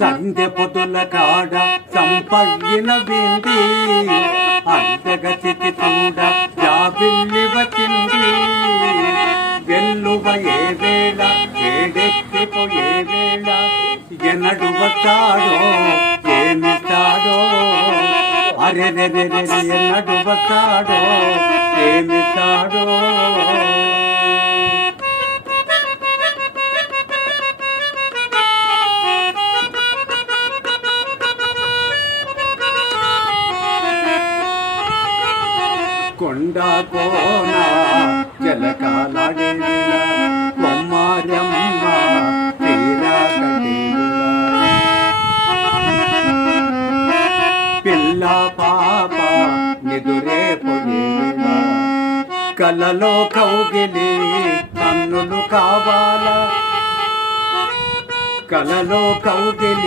సంధ్య పొదుల కాడ సంపగిన బింది అంతగతికి చూడ జాబిల్లి వచ్చింది వెల్లువ ఏ వేళ వేడెక్కిపోయే వేళ ఎన్నడు వస్తాడో ఏమిస్తాడో అరెరెరె ఎన్నడు వస్తాడో ఏమిస్తాడో కొండ కోన జలకాలాడేలా కొమ్మారమ్మ తీరా పిల్ల పాప నిదురే పోయేలా కలలో కౌగిలి కన్నులు కావాలా కలలో కౌగిలి